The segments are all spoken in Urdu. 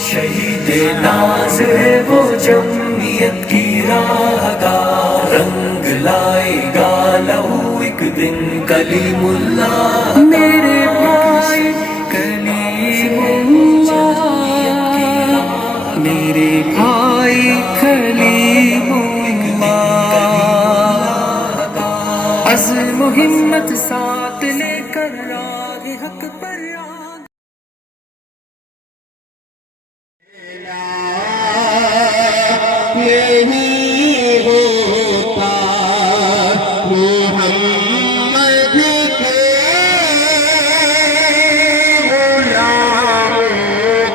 شہید ناز ہے وہ جمعیت کی راہ کا، رنگ لائے گا لہو ایک دن کلیم اللہ کا۔ میرے بھائی کلیم اللہ، میرے بھائی کلیم اللہ، عزم و ہمت ساتھ لے کر راہ حق پر آگے۔ نہیں ہوتا محمد کے غلاموں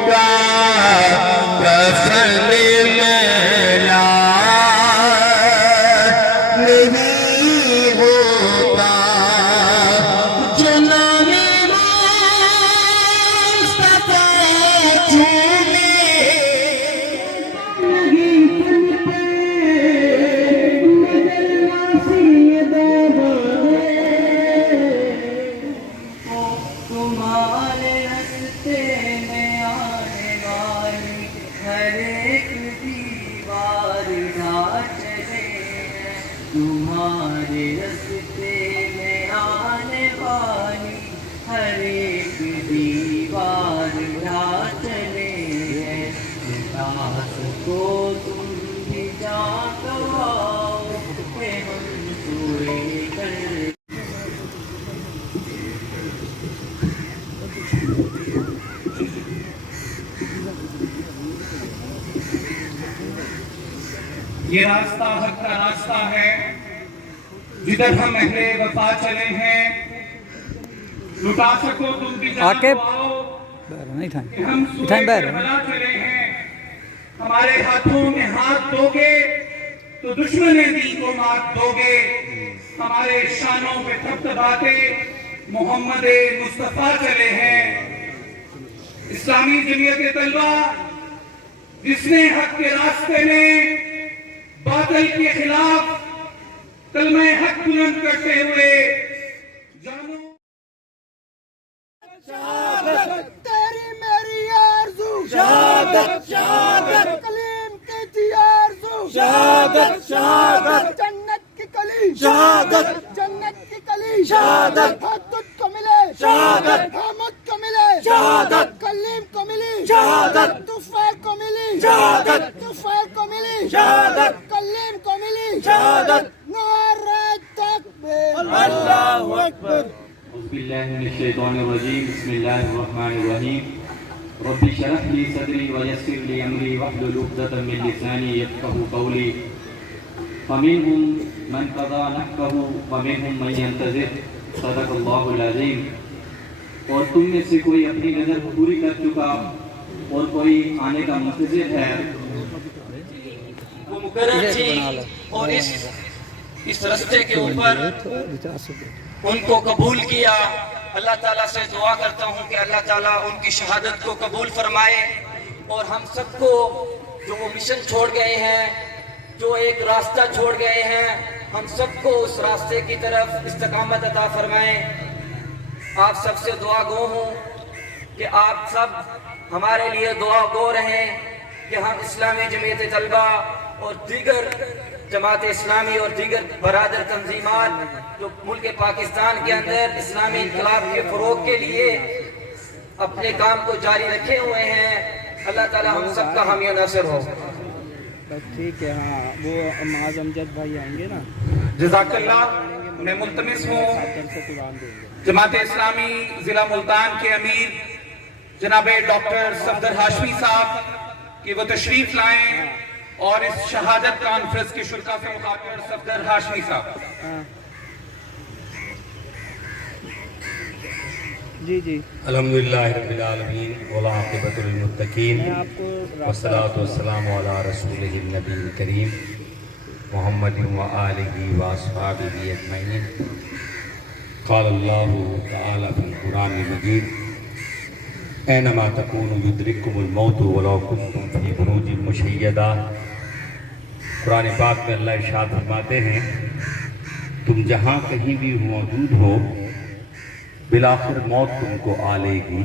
کا کفن میلا، نہیں ہوتا جناب مصطفیٰ چومے تمہارے راستے میں آنے والی ہر ایک دیوار نہ چلے، تمہارے راستے میں آنے والی ہر ایک دیوار نہ چلے، راز کو تم بھی جانتے ہو کہ ہم سوئے کر۔ یہ راستہ حق کا راستہ ہے، جدھر ہم اہل وفا چلے ہیں، لٹا سکو تم بھی جان کو آؤ کہ ہم سورہ کربلا چلے ہیں۔ ہمارے ہاتھوں میں ہاتھ دو گے تو دشمن دین کو مات دو گے، ہمارے شانوں پہ تھپتھپاتے محمد مصطفیٰ چلے ہیں۔ اسلامی جمعیت طلبہ جس نے حق کے راستے میں باطل کے خلاف کلمہ حق بلند کرتے ہوئے جانو۔ شہادت تیری میری آرزو، شہادت شہادت کلیم کی تھی آرزو، شہادت شہادت جنت کی کلی، شہادت جنت کی کلی، شہادت تجھ کو ملے، شہادت حامد کو ملے، شہادت کلیم کو ملی، شہادت طفیل کو ملی، شہادت طفیل کو ملی، شہادت کلیم کو ملی، شہادت نعرہ تکبیر اللہ اکبر۔ اعوذ باللہ من الشیطان الرجیم، بسم اللہ الرحمن الرحیم، رب اشرح لی صدری ویسر لی امری واحلل عقدۃ من لسانی یفقهوا قولی، فمنهم من قضى نحبه ومنهم من ينتظر، صدق اللہ العظیم۔ اور تم میں سے کوئی اپنی نظر پوری کر چکا اور کوئی آنے کا منتظر ہے۔ وہ مقرر تھی اور اس رستے کے اوپر ان کو قبول کیا۔ اللہ تعالیٰ سے دعا کرتا ہوں کہ اللہ تعالیٰ ان کی شہادت کو قبول فرمائے، اور ہم سب کو جو وہ مشن چھوڑ گئے ہیں، جو ایک راستہ چھوڑ گئے ہیں، ہم سب کو اس راستے کی طرف استقامت عطا فرمائیں۔ آپ سب سے دعا گو ہوں کہ آپ سب ہمارے لیے دعا گو رہیں کہ ہم اسلامی جمعیت طلبہ اور دیگر جماعت اسلامی اور دیگر برادر تنظیمات جو ملک پاکستان کے اندر اسلامی انقلاب کے فروغ کے لیے اپنے کام کو جاری رکھے ہوئے ہیں، اللہ تعالی ہم سب کا حامی و ناصر ہو۔ ٹھیک ہے، ہاں وہ معاذ امجد بھائی آئیں گے نا، جزاک اللہ۔ میں ملتمس ہوں جماعت اسلامی ضلع ملتان کے امیر جناب ڈاکٹر صفدر ہاشمی صاحب کہ وہ تشریف لائیں اور اس شہادت کانفرنس کے شرکا سے مخاطب صفدر ہاشمی صاحب۔ جی جی الحمدللہ رب العالمین والعاقبۃ للمتقین والصلاۃ والسلام علی رسولہ النبی الکریم محمد وآلہ واصحابہ اجمعین۔ قال اللہ تعالی فی القرآن المجید اینما تکونوا یدرککم الموت ولو کنتم فی بروج مشیدہ۔ قرآن پاک میں اللہ ارشاد فرماتے ہیں تم جہاں کہیں بھی موجود ہو بالآخر موت تم کو آ لے گی،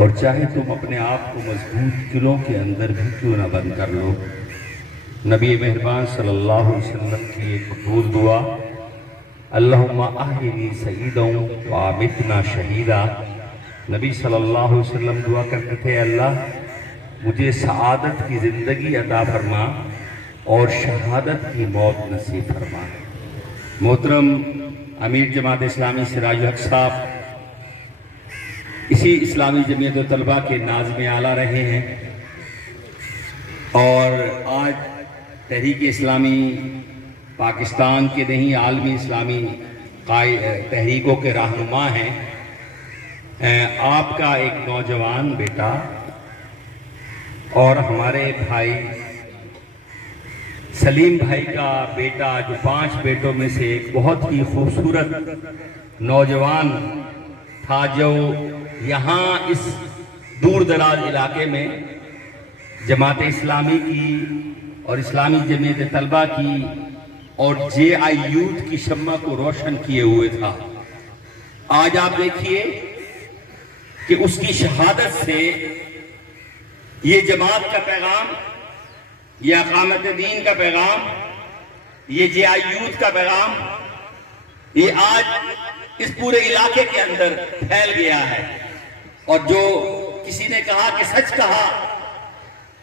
اور چاہے تم اپنے آپ کو مضبوط قلعوں کے اندر بھی کیوں نہ بند کر لو۔ نبی مہربان صلی اللہ علیہ وسلم کی ایک مقبول دعا، اللہم احینی سعیدا وامتنا شہیدا۔ نبی صلی اللہ علیہ وسلم دعا کرتے تھے، اللہ مجھے سعادت کی زندگی عطا فرما اور شہادت کی موت نصیب فرما۔ محترم امیر جماعت اسلامی سراج الحق صاحب اسی اسلامی جمعیت طلبہ کے ناظم اعلیٰ رہے ہیں، اور آج تحریک اسلامی پاکستان کے نہیں عالمی اسلامی تحریکوں کے رہنما ہیں۔ آپ کا ایک نوجوان بیٹا اور ہمارے بھائی سلیم بھائی کا بیٹا، جو 5 بیٹوں میں سے ایک بہت ہی خوبصورت نوجوان تھا، جو یہاں اس دور دراز علاقے میں جماعت اسلامی کی اور اسلامی جمعیت طلبہ کی اور JI یوتھ کی شمع کو روشن کیے ہوئے تھا۔ آج آپ دیکھیے کہ اس کی شہادت سے یہ جماعت کا پیغام، یہ اقامت دین کا پیغام، یہ JI یوتھ کا پیغام، یہ آج اس پورے علاقے کے اندر پھیل گیا ہے۔ اور جو کسی نے کہا کہ سچ کہا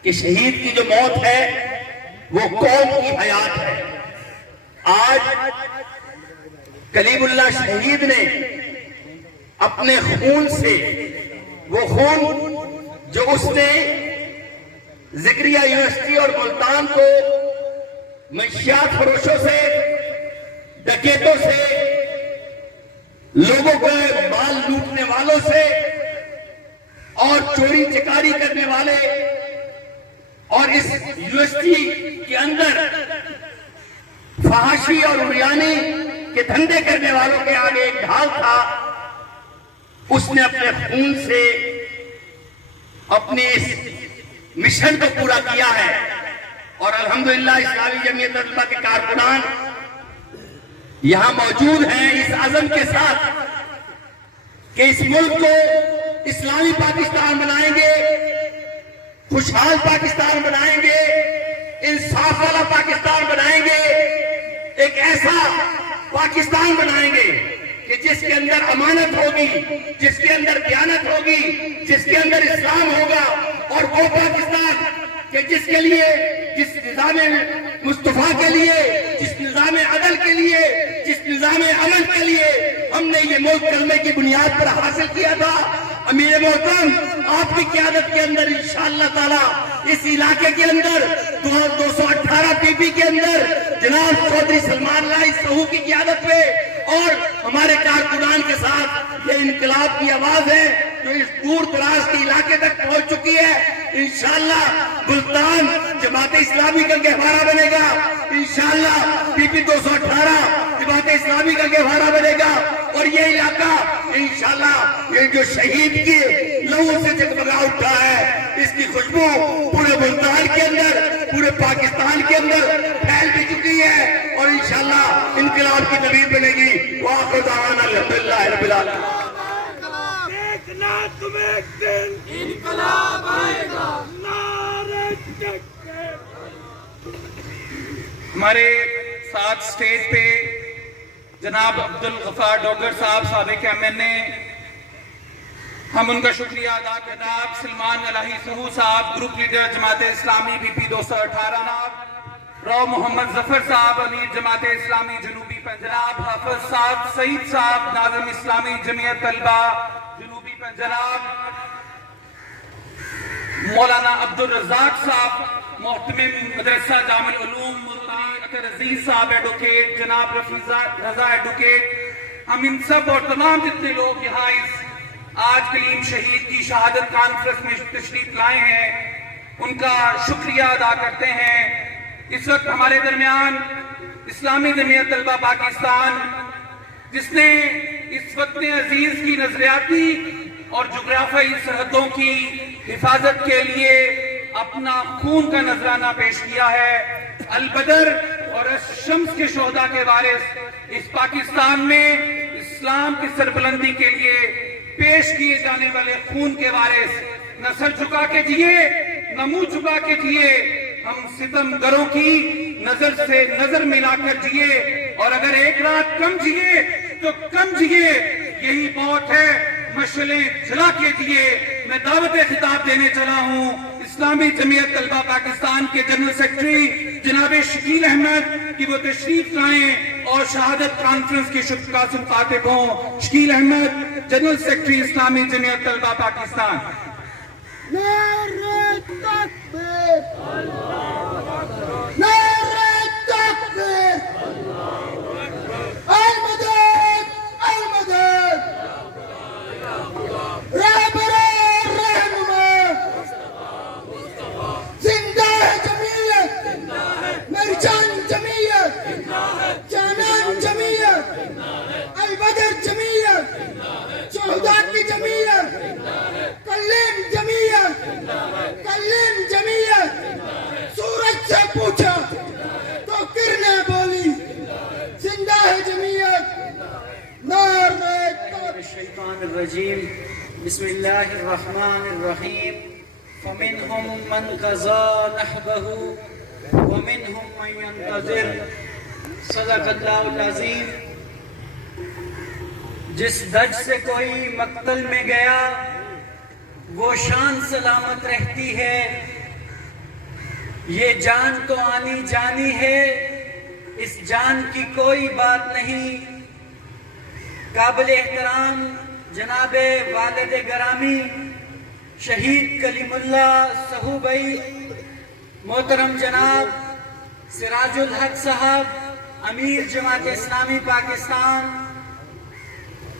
کہ شہید کی جو موت ہے وہ قوم کی حیات ہے۔ آج کلیم اللہ شہید نے اپنے خون سے، وہ خون جو اس نے ذکریہ یونیورسٹی اور ملتان کو منشیات فروشوں سے، ڈکیتوں سے، لوگوں کو مال لوٹنے والوں سے اور چوری چکاری کرنے والے اور اس یونیورسٹی کے اندر فحاشی اور عریانی کے دھندے کرنے والوں کے آگے ایک ڈھال تھا، اس نے اپنے خون سے اپنے اس مشن کو پورا کیا ہے۔ اور الحمدللہ اسلامی جمعیت طلبہ کے کارکنان یہاں موجود ہیں اس عزم کے ساتھ کہ اس ملک کو اسلامی پاکستان بنائیں گے، خوشحال پاکستان بنائیں گے، انصاف والا پاکستان بنائیں گے، ایک ایسا پاکستان بنائیں گے کہ جس کے اندر امانت ہوگی، جس کے اندر دیانت ہوگی، جس کے اندر اسلام ہوگا، اور وہ پاکستان کہ جس کے لیے، جس نظام مصطفیٰ کے لیے، جس نظام عدل کے لیے، جس نظام امن کے لیے ہم نے یہ ملک کلمے کی بنیاد پر حاصل کیا تھا۔ امیر محترم، آپ کی قیادت کے اندر انشاءاللہ تعالی اس علاقے کے اندر 218 PP کے اندر جناب چودھری سلمان اللہ سہو کی قیادت پہ اور ہمارے کارکنان کے ساتھ یہ انقلاب کی آواز ہے جو اس دور دراز کے علاقے تک پہنچ چکی ہے۔ انشاءاللہ ملتان جماعت اسلامی کا گہوارہ بنے گا، انشاءاللہ PP 218 جماعت اسلامی کا گہوارہ بنے گا، اور یہ علاقہ انشاءاللہ یہ جو شہید کی لہو سے جگمگا اٹھا ہے، اس کی خوشبو پورے ملتان کے اندر، پورے پاکستان کے اندر پھیل بھی چکی ہے، اور انشاءاللہ انقلاب کی نوید بنے گی۔ وآخر دعوانا الحمدللہ رب العالمین۔ دیکھنا تمہیں ایک دن انقلاب آئے گا، نعرہ تکبیر۔ ہمارے ساتھ سٹیج پہ جناب عبدالغفار ڈوگر صاحب سابق MNA، ہم ان کا شکریہ ادا کرتے ہیں۔ جناب سلمان الہی سہو صاحب group leader Jamaat Islami BP 218 ناب، رو محمد ظفر صاحب امیر جماعت اسلامی جنوبی پنجاب، حافظ صاحب سعید صاحب ناظم اسلامی جمعیت طلبہ جنوبی پنجاب، مولانا عبدالرزاق صاحب محتمم مدرسہ جامع العلوم ملتان، اکر عزیز صاحب ایڈوکیٹ، جناب رضا ایڈوکیٹ، ہم ان سب اور تمام جتنے لوگ یہاں اس آج کلیم شہید کی شہادت کانفرنس میں تشریف لائے ہیں ان کا شکریہ ادا کرتے ہیں۔ اس وقت ہمارے درمیان اسلامی جمعیت طلبہ پاکستان، جس نے اس وقت عزیز کی نظریاتی اور جغرافیائی سرحدوں کی حفاظت کے لیے اپنا خون کا نذرانہ پیش کیا ہے، البدر اور الشمس کے شہداء کے وارث اس پاکستان میں اسلام کی سربلندی کے لیے پیش کیے جانے والے خون کے وارث، نہ سر جھکا کے جیے نہ منہ جھکا کے جیے، ہم ستم گروں کی نظر سے نظر ملا کر جیے، اور اگر ایک رات کم جیے تو کم جیے، یہی بہت ہے، مشعلیں جلا کے جیے۔ میں دعوت خطاب دینے چلا ہوں اسلامی جمعیت طلبہ پاکستان کے جنرل سیکرٹری جناب شکیل احمد کہ وہ تشریف لائیں اور شہادت کانفرنس کی شکریہ سے مخاطب ہوں۔ شکیل احمد، جنرل سیکرٹری اسلامی جمعیت طلبہ پاکستان۔ نعرہ تکبیر، نعرہ تکبیر، المدد المدد، رہبر رہنما، زندہ ہے جمعیت، میری جان جمعیت، جانان جمعیت، البدر جمعیت، شہداء کی جمعیت، کلیم جمعیت، کلیم جمعیت۔ سورج سے پوچھا تو کرنیں بولی، زندہ ہے جمعیت، نعرہ تکبیر۔ الشیطان الرجیم، بسم اللہ الرحمن الرحیم۔ فمنهم من قضى نحبه ومنهم من ينتظر، صدق اللہ العظیم۔ جس دج سے کوئی مقتل میں گیا وہ شان سلامت رہتی ہے، یہ جان تو آنی جانی ہے، اس جان کی کوئی بات نہیں۔ قابل احترام جناب والد گرامی شہید کلیم اللہ سہو بھائی، محترم جناب سراج الحق صاحب امیر جماعت اسلامی پاکستان،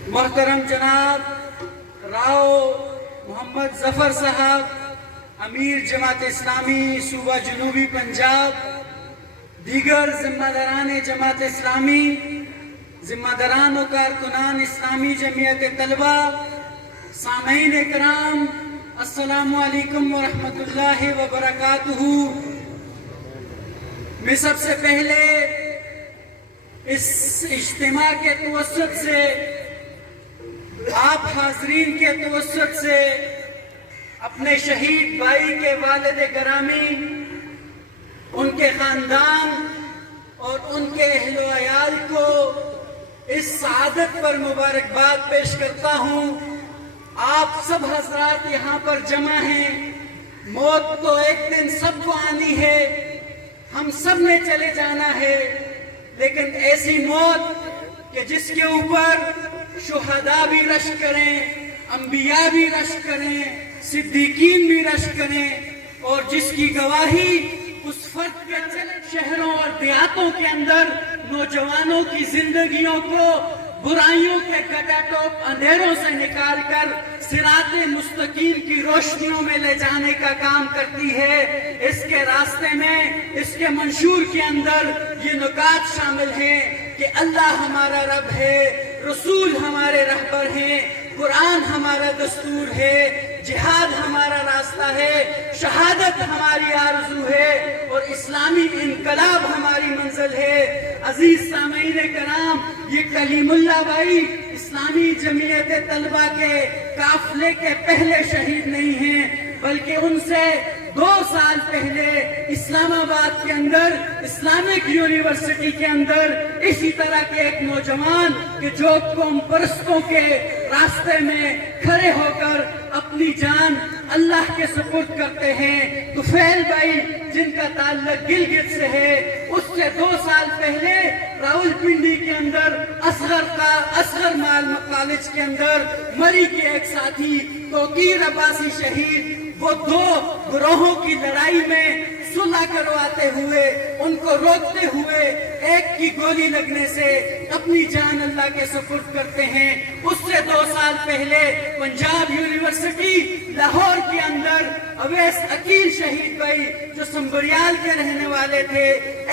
محترم جناب راؤ محمد ظفر صاحب امیر جماعت اسلامی صوبہ جنوبی پنجاب، دیگر ذمہ داران جماعت اسلامی، ذمہ داران و کارکنان اسلامی جمعیت طلبہ، سامعین کرام، السلام علیکم ورحمۃ اللہ وبرکاتہ۔ میں سب سے پہلے اس اجتماع کے توسط سے، آپ حاضرین کے توسط سے، اپنے شہید بھائی کے والد گرامی، ان کے خاندان اور ان کے اہل و عیال کو اس سعادت پر مبارکباد پیش کرتا ہوں۔ آپ سب حضرات یہاں پر جمع ہیں، موت تو ایک دن سب کو آنی ہے، ہم سب نے چلے جانا ہے، لیکن ایسی موت کہ جس کے اوپر شہداء بھی رشک کریں، انبیاء بھی رشک کریں، صدیقین بھی رشک کریں، اور جس کی گواہی اس فرد کے شہروں اور دیہاتوں کے اندر نوجوانوں کی زندگیوں کو برائیوں کے گٹاٹوپ اندھیروں سے نکال کر صراط مستقیم کی روشنیوں میں لے جانے کا کام کرتی ہے، اس کے راستے میں، اس کے منشور کے اندر یہ نکات شامل ہیں کہ اللہ ہمارا رب ہے، رسول ہمارے رہبر ہیں، قرآن ہمارا دستور ہے، جہاد ہمارا راستہ ہے، شہادت ہماری آرزو ہے، اور اسلامی انقلاب ہماری منزل ہے۔ عزیز سامعین کرام، یہ کلیم اللہ بھائی اسلامی جمعیت طلبہ کے قافلے کے پہلے شہید نہیں ہیں، بلکہ ان سے 2 سال پہلے اسلام آباد کے اندر، اسلامک یونیورسٹی کے اندر، اسی طرح کے ایک نوجوان کہ جو قوم پرستوں کے راستے میں کھڑے ہو کر اپنی جان اللہ کے سپرد کرتے ہیں، طفیل بھائی جن کا تعلق گلگت سے ہے، اس سے 2 سال پہلے راول پنڈی کے اندر اصغر مال کالج کے اندر مری کے ایک ساتھی توقیر عباسی شہید، وہ 2 گروہوں کی لڑائی میں صلح کرواتے ہوئے، ان کو روکتے ہوئے ایک کی گولی لگنے سے اپنی جان اللہ کے سپرد کرتے ہیں۔ اس سے 2 سال پہلے پنجاب یونیورسٹی لاہور کے اندر اویس عقیل شہید بھائی جو سنبریال کے رہنے والے تھے،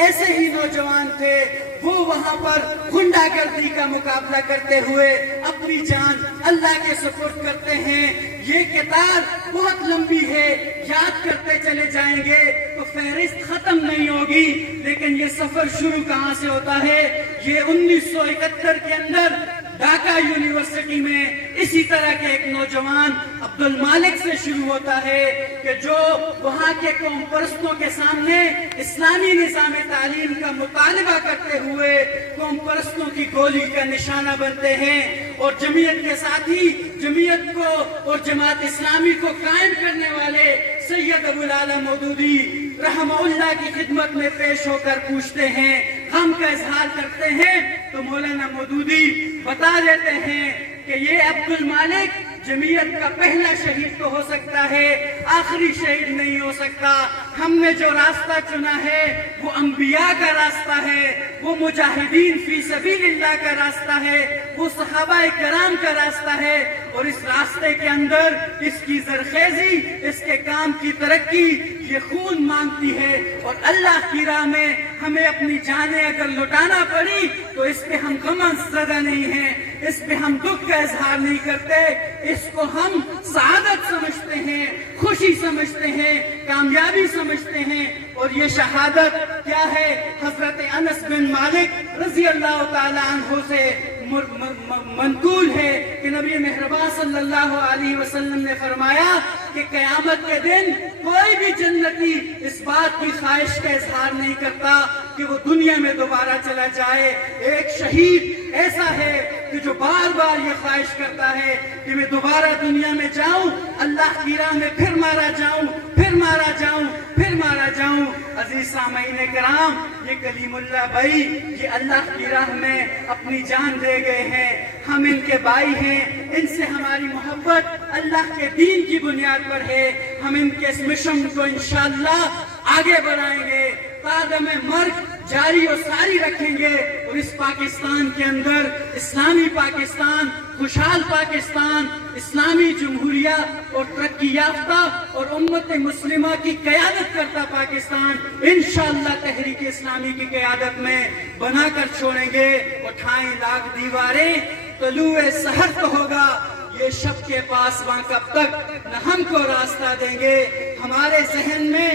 ایسے ہی نوجوان تھے، وہ وہاں پر گنڈا گردی کا مقابلہ کرتے ہوئے اپنی جان اللہ کے سپرد کرتے ہیں۔ یہ کتاب بہت لمبی ہے، یاد کرتے چلے جائیں گے تو فہرست ختم نہیں ہوگی، لیکن یہ سفر شروع کہاں سے ہوتا ہے؟ یہ 1971 کے اندر ڈھاکہ یونیورسٹی میں اسی طرح کے ایک نوجوان عبد المالک سے شروع ہوتا ہے کہ جو وہاں کے قوم پرستوں کے سامنے اسلامی نظام تعلیم کا مطالبہ کرتے ہوئے قوم پرستوں کی گولی کا نشانہ بنتے ہیں، اور جمعیت کے ساتھی جمعیت کو اور جماعت اسلامی کو قائم کرنے والے سید ابو العلا مودودی رحمہ اللہ کی خدمت میں پیش ہو کر پوچھتے ہیں، غم کا اظہار کرتے ہیں، تو مولانا مودودی بتا دیتے ہیں کہ یہ عبد المالک جمعیت کا پہلا شہید تو ہو سکتا ہے، آخری شہید نہیں ہو سکتا۔ ہم نے جو راستہ چنا ہے وہ انبیاء کا راستہ ہے، وہ مجاہدین فی سبیل اللہ کا راستہ ہے، وہ صحابہ کرام کا راستہ ہے، اور اس راستے کے اندر اس کی زرخیزی، اس کے کام کی ترقی یہ خون مانگتی ہے، اور اللہ کی راہ میں ہمیں اپنی جانیں اگر لٹانا پڑی تو اس پہ ہم غم زدہ نہیں ہیں، اس پہ ہم دکھ کا اظہار نہیں کرتے، اس کو ہم سعادت سمجھتے ہیں، خوشی سمجھتے ہیں، کامیابی سمجھتے ہیں۔ اور یہ شہادت کیا ہے؟ حضرت انس بن مالک رضی اللہ تعالی عنہ سے منقول ہے کہ نبی مہربان صلی اللہ علیہ وسلم نے فرمایا کہ قیامت کے دن کوئی بھی جنتی اس بات کی خواہش کا اظہار نہیں کرتا کہ وہ دنیا میں دوبارہ چلا جائے۔ ایک شہید ایسا ہے کہ جو بار بار یہ خواہش کرتا ہے کہ میں دوبارہ دنیا میں جاؤں، اللہ کی راہ میں پھر مارا جاؤں، پھر مارا جاؤں، پھر مارا جاؤں۔ عزیز سامعین کرام، یہ کلیم اللہ بھائی یہ اللہ کی راہ میں اپنی جان دے گئے ہیں، ہم ان کے بھائی ہیں، ان سے ہماری محبت اللہ کے دین کی بنیاد پر ہے، ہم ان کے اس مشن کو انشاءاللہ آگے بڑھائیں گے، قدم مرگ جاری و ساری رکھیں گے، اور اس پاکستان کے اندر اسلامی پاکستان، خوشحال پاکستان، اسلامی جمہوریہ اور ترقی یافتہ اور امت مسلمہ کی قیادت کرتا پاکستان انشاءاللہ تحریک اسلامی کی قیادت میں بنا کر چھوڑیں گے۔ اٹھائیں لاکھ دیواریں طلوع سحر تو ہوگا، یہ شب کے پاس وہاں کب تک نہ ہم کو راستہ دیں گے۔ ہمارے ذہن میں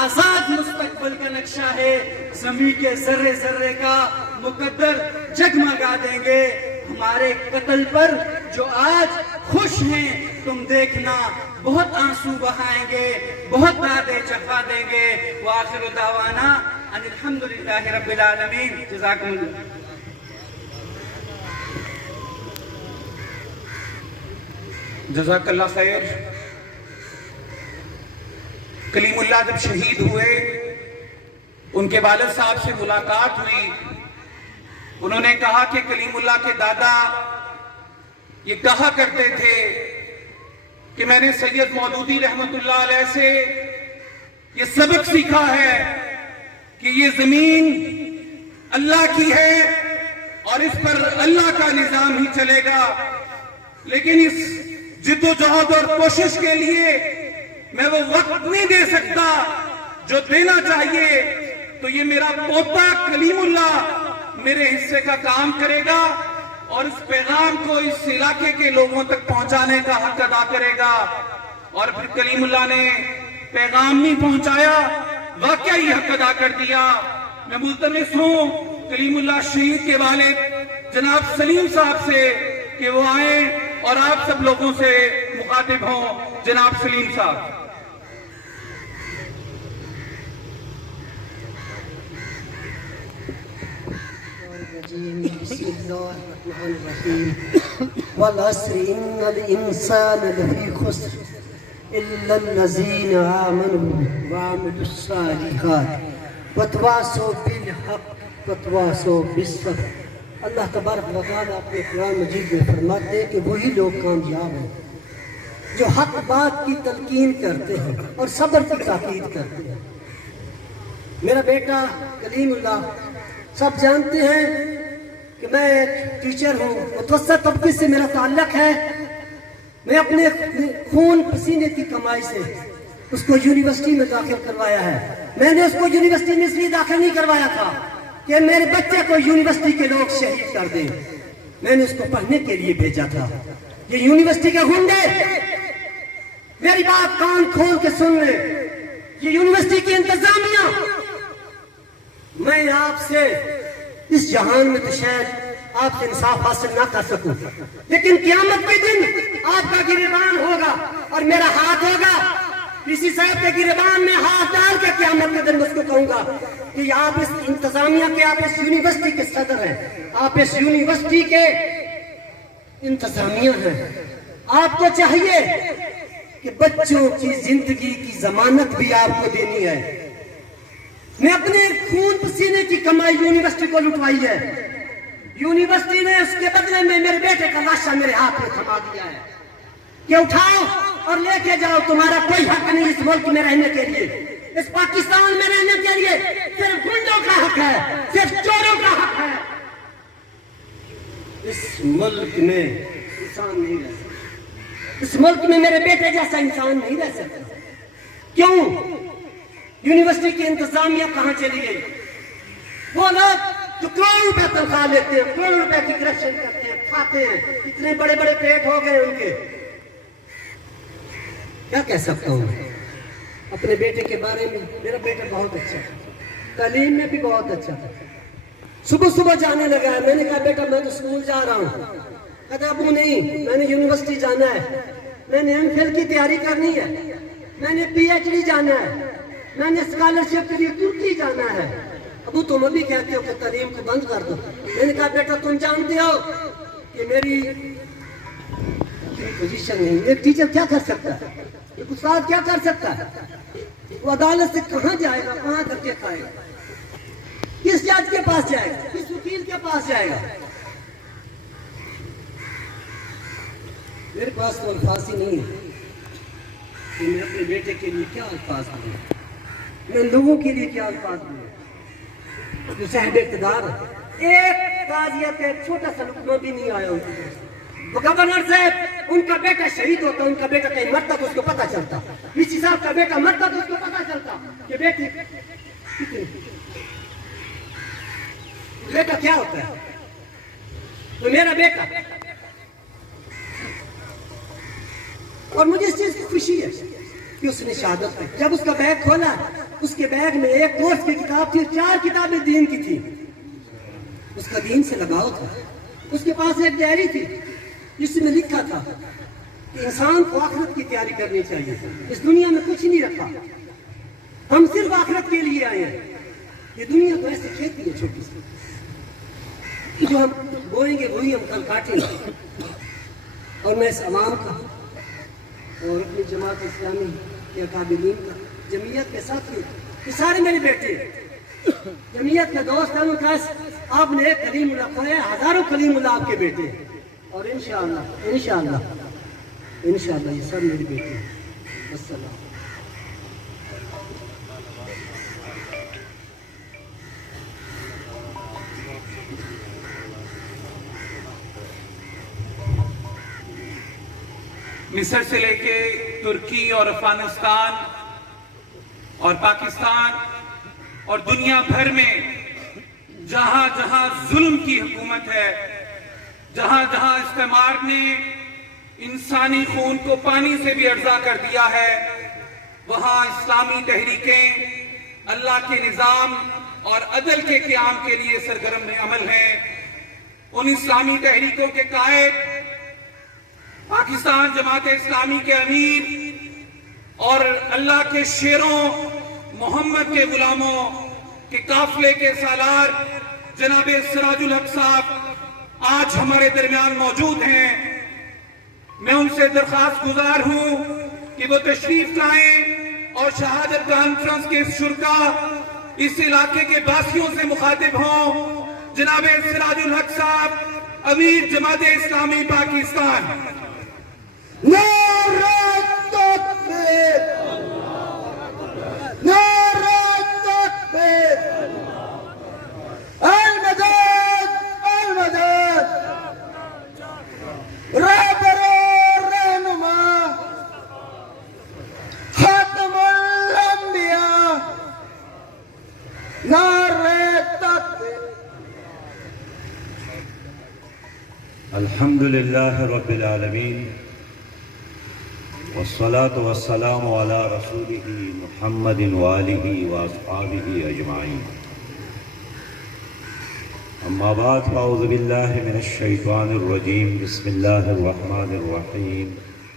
آزاد مستقبل کا نقشہ ہے، زمین کے ذرے ذرے کا مقدر جگمگا دیں گے۔ ہمارے قتل پر جو آج خوش ہیں تم دیکھنا بہت آنسو بہائیں گے، بہت دادے چکھا دیں گے۔ وآخر دعوانا ان الحمدللہ رب العالمین۔ جزاکم اللہ۔ جزاک اللہ خیر۔ کلیم اللہ جب شہید ہوئے ان کے والد صاحب سے ملاقات ہوئی، انہوں نے کہا کہ کلیم اللہ کے دادا یہ کہا کرتے تھے کہ میں نے سید مودودی رحمت اللہ علیہ سے یہ سبق سیکھا ہے کہ یہ زمین اللہ کی ہے اور اس پر اللہ کا نظام ہی چلے گا، لیکن اس جد و جہد اور کوشش کے لیے میں وہ وقت نہیں دے سکتا جو دینا چاہیے، تو یہ میرا پوتا کلیم اللہ میرے حصے کا کام کرے گا اور اس پیغام کو اس علاقے کے لوگوں تک پہنچانے کا حق ادا کرے گا۔ اور پھر کلیم اللہ نے پیغام نہیں پہنچایا، واقعی حق ادا کر دیا۔ میں ملتمس ہوں کلیم اللہ شہید کے والد جناب سلیم صاحب سے کہ وہ آئیں اور آپ سب لوگوں سے مخاطب ہوں۔ جناب سلیم صاحب۔ بسم اللہ الرحمن الرحیم والعصر ان الانسان لفی خسر الا الذین آمنوا وعملوا الصالحات وتواصوا بالحق وتواصوا بالصبر۔ اللہ تبارک و تعالیٰ اپنے قرآن مجید میں فرماتے ہیں کہ وہی لوگ کامیاب ہیں جو حق بات کی تلقین کرتے ہیں اور صبر کی تاکید کرتے ہیں۔ میرا بیٹا کلیم اللہ سب جانتے ہیں کہ میں ایک ٹیچر ہوں، متوسط طبقے سے میرا تعلق ہے۔ میں اپنے خون پسینے کی کمائی سے اس کو یونیورسٹی میں داخل کروایا ہے۔ میں نے اس کو یونیورسٹی میں اس لیے داخل نہیں کروایا تھا کہ میرے بچے کو یونیورسٹی کے لوگ شہید کر دیں، میں نے اس کو پڑھنے کے لیے بھیجا تھا۔ یہ یونیورسٹی کے گنڈے میری بات کان کھول کے سن لیں، یہ یونیورسٹی کی انتظامیہ، میں آپ سے اس جہان میں تو شاید آپ سے انصاف حاصل نہ کر سکوں، لیکن قیامت کے دن آپ کا گریبان ہوگا اور میرا ہاتھ ہوگا. اسی صاحب کے گریبان میں ہاتھ ڈال کے قیامت کے دن اس کو کہوں گا کہ آپ اس انتظامیہ کے، آپ اس یونیورسٹی کے صدر ہیں، آپ اس یونیورسٹی کے انتظامیہ ہیں. آپ کو چاہیے کہ بچوں کی زندگی کی ضمانت بھی آپ کو دینی ہے. میں اپنے خون پسینے کی کمائی یونیورسٹی کو لٹوائی ہے. یونیورسٹی نے اس کے بدلے میں میرے بیٹے کا لاشا میرے ہاتھ میں تھما دیا ہے کہ اٹھاؤ اور لے کے جاؤ. تمہارا کوئی حق نہیں اس ملک میں رہنے کے لیے، اس پاکستان میں رہنے کے لیے. صرف گنڈوں کا حق ہے، صرف چوروں کا حق ہے. اس ملک میں انسان نہیں رہ سکتا. اس ملک میں میرے بیٹے جیسا انسان نہیں رہ سکتا. کیوں؟ یونیورسٹی کی انتظامیہ کہاں چلی گئی؟ وہ لوگ جو کروڑوں روپے تنخواہ لیتے ہیں، کروڑوں روپے کی کرپشن کرتے ہیں، کھاتے ہیں، اتنے بڑے بڑے پیٹ ہو گئے ان کے. کیا کہہ سکتا ہوں اپنے بیٹے کے بارے میں؟ میرا بیٹا بہت اچھا ہے، تعلیم میں بھی بہت اچھا ہے. صبح صبح جانے لگا ہے. میں نے کہا بیٹا میں تو اسکول جا رہا ہوں. کہتا ابو نہیں، میں نے یونیورسٹی جانا ہے، میں نے M.Phil کی تیاری کرنی ہے، میں نے PhD جانا ہے، میں نے اسکالرشپ کے لیے ترکی جانا ہے. ابو تم ابھی کہتے ہو کہ تعلیم کو بند کر دو. میں نے کہا بیٹا تم جانتے ہو کہ میری پوزیشن نہیں. ایک ٹیچر کیا کر سکتا ہے؟ ایک استاد کیا کر سکتا ہے؟ وہ عدالت سے کہاں جائے گا؟ کہاں کر کے کھائے گا؟ کس جج کے پاس جائے گا؟ کس وکیل کے پاس جائے گا؟ میرے پاس تو الفاظ ہی نہیں ہے کہ میں اپنے بیٹے کے لیے کیا الفاظ دوں، میں لوگوں کے لیے کیا الفاظ دوں. جو صاحب اقتدار ہے، ایک تعزیت کا ایک چھوٹا سا لقمہ بھی نہیں آیا ان کے. وہ گورنر صاحب ان کا بیٹا شہید ہوتا، ان کا بیٹا کہیں مرتا تو اس کو پتہ چلتا. وی صاحب کا بیٹا مرتا تو اس کو پتہ چلتا کہ بیٹا کیا ہوتا ہے. تو میرا بیٹا، اور مجھے اس چیز کی خوشی ہے کہ اس نے شہادت کی. جب اس کا بیگ کھولا، اس کے بیگ میں ایک کورس کی کتاب تھی، 4 کتابیں دین کی تھی. اس کا دین سے لگاؤ تھا. اس کے پاس ایک ڈائری تھی جس میں لکھا تھا کہ انسان کو آخرت کی تیاری کرنی چاہیے. اس دنیا میں کچھ نہیں رکھا، ہم صرف آخرت کے لیے آئے ہیں. یہ دنیا تو ایسے کھیتی ہے چھوٹی سی کہ جو ہم بوئیں گے وہی ہم کل کاٹیں گے. اور میں اس عوام کا اور اپنی جماعت اسلامی کے اکابرین کا، جمعیت کے ساتھی، یہ سارے میرے بیٹے، جمعیت کے دوست ہیں. آپ نے ایک کلیم اللہ کھویا، ہزاروں کلیم اللہ آپ کے بیٹے ہیں. اور انشاءاللہ یہ سب میرے بیٹے ہیں. السلام. مصر سے لے کے ترکی اور افغانستان اور پاکستان اور دنیا بھر میں جہاں جہاں ظلم کی حکومت ہے، جہاں جہاں استعمار نے انسانی خون کو پانی سے بھی ارزا کر دیا ہے، وہاں اسلامی تحریکیں اللہ کے نظام اور عدل کے قیام کے لیے سرگرم عمل ہیں. ان اسلامی تحریکوں کے قائد پاکستان جماعت اسلامی کے امیر اور اللہ کے شیروں، محمد کے غلاموں کے قافلے کے سالار جناب سراج الحق صاحب آج ہمارے درمیان موجود ہیں. میں ان سے درخواست گزار ہوں کہ وہ تشریف لائیں اور شہادت کانفرنس کے شرکا اس علاقے کے باسیوں سے مخاطب ہوں. جناب سراج الحق صاحب امیر جماعت اسلامی پاکستان. نعرہ تکبیر، نعرہ تکبیر، المدد المدد، رہبر رہنما خاتم الانبیاء، نعرہ تکبیر. الحمدللہ رب العالمین، والصلاة والسلام على رسوله محمد وآلہ واصحابہ اجمعین. أما بعد فأعوذ بالله من الشيطان الرجيم بسم الله الرحمن الرحيم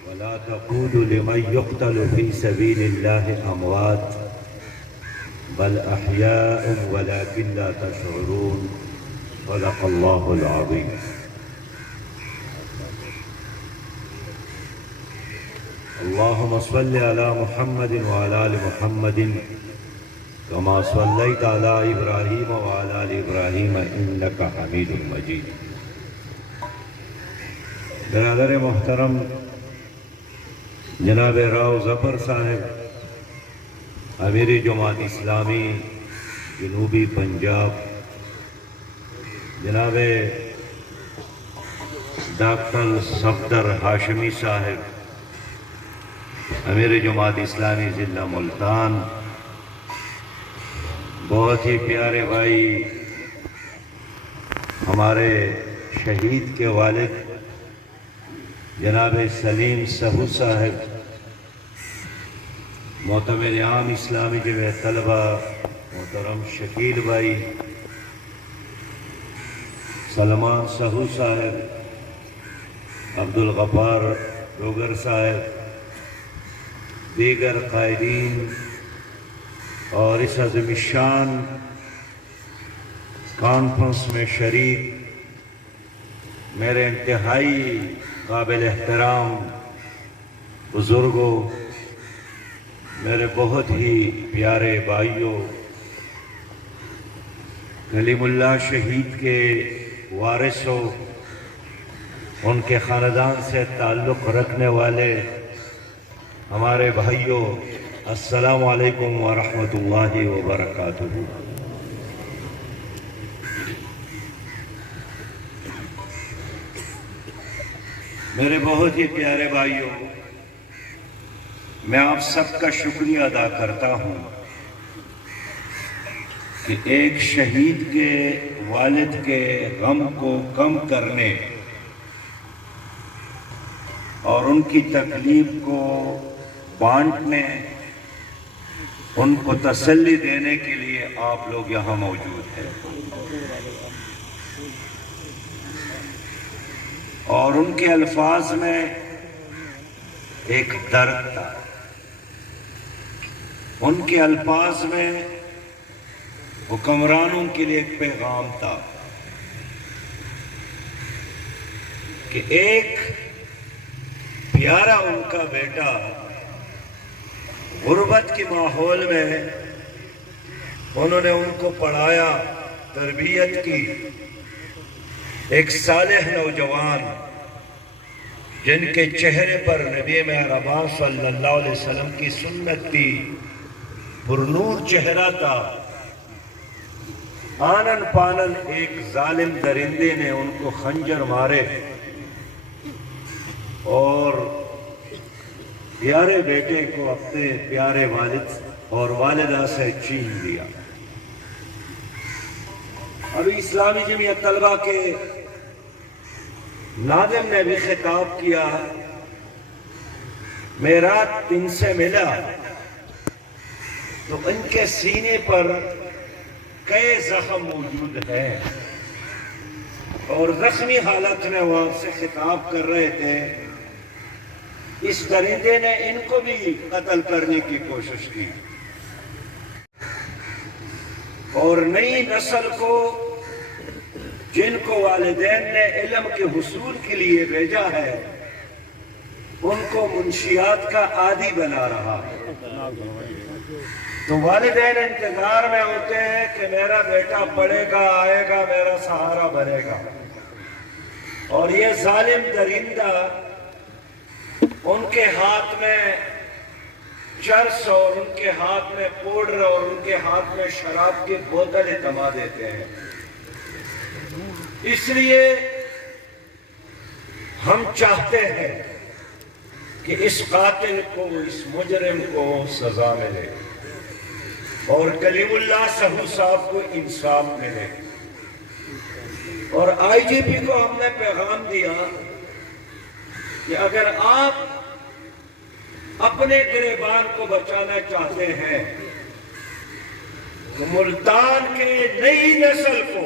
ولا تقولوا لمن يقتل في سبيل الله أموات بل أحياء ولكن لا تشعرون صدق الله العظيم. اللهم صل على محمد وعلى آل محمد كما صليت على إبراهيم وعلى آل إبراهيم إنك حميد مجيد. برادر محترم جناب راؤ ظفر صاحب امیر جماعت اسلامی جنوبی پنجاب، جناب ڈاکٹر صفدر ہاشمی صاحب امیر جماعت اسلامی ضلع ملتان، بہت ہی پیارے بھائی ہمارے شہید کے والد جناب سلیم سہو صاحب، معتمر عام اسلامی جمعیت طلبہ محترم شکیل بھائی، سلمان سہو صاحب، عبدالغفار ڈوگر صاحب، دیگر قائدین اور اس عظیم الشان کانفرنس میں شریک میرے انتہائی قابل احترام بزرگوں، میرے بہت ہی پیارے بھائیوں، کلیم اللہ شہید کے وارثوں، ان کے خاندان سے تعلق رکھنے والے ہمارے بھائیوں، السلام علیکم ورحمۃ اللہ وبرکاتہ۔ میرے بہت ہی پیارے بھائیوں، میں آپ سب کا شکریہ ادا کرتا ہوں کہ ایک شہید کے والد کے غم کو کم کرنے اور ان کی تکلیف کو بانٹنے، ان کو تسلی دینے کے لیے آپ لوگ یہاں موجود ہیں، اور ان کے الفاظ میں ایک درد تھا، ان کے الفاظ میں حکمرانوں کے لیے ایک پیغام تھا کہ ایک پیارا ان کا بیٹا غربت کے ماحول میں انہوں نے ان کو پڑھایا، تربیت کی، ایک صالح نوجوان جن کے چہرے پر نبی مہربان صلی اللہ علیہ وسلم کی سنت تھی، پرنور چہرہ تھا، آنن پانن ایک ظالم درندے نے ان کو خنجر مارے اور پیارے بیٹے کو اپنے پیارے والد اور والدہ سے چھین لیا۔ ابھی اسلامی جمعیت طلبہ کے ناظم نے بھی خطاب کیا، میں رات ان سے ملا تو ان کے سینے پر کئی زخم موجود ہیں، اور زخمی حالت میں وہ آپ سے خطاب کر رہے تھے۔ اس درندے نے ان کو بھی قتل کرنے کی کوشش کی، اور نئی نسل کو جن کو والدین نے علم کے حصول کے لیے بھیجا ہے، ان کو منشیات کا عادی بنا رہا ہے۔ تو والدین انتظار میں ہوتے ہیں کہ میرا بیٹا پڑھے گا، آئے گا، میرا سہارا بنے گا، اور یہ ظالم درندہ ان کے ہاتھ میں چرس اور ان کے ہاتھ میں پاؤڈر اور ان کے ہاتھ میں شراب کی بوتلیں تما دیتے ہیں۔ اس لیے ہم چاہتے ہیں کہ اس قاتل کو، اس مجرم کو سزا ملے، اور کلیم اللہ سہو صاحب کو انصاف ملے۔ اور آئی جی پی کو ہم نے پیغام دیا کہ اگر آپ اپنے گریبان کو بچانا چاہتے ہیں تو ملتان کے نئی نسل کو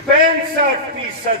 65%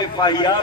FIR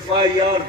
FIR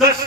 10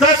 10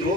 2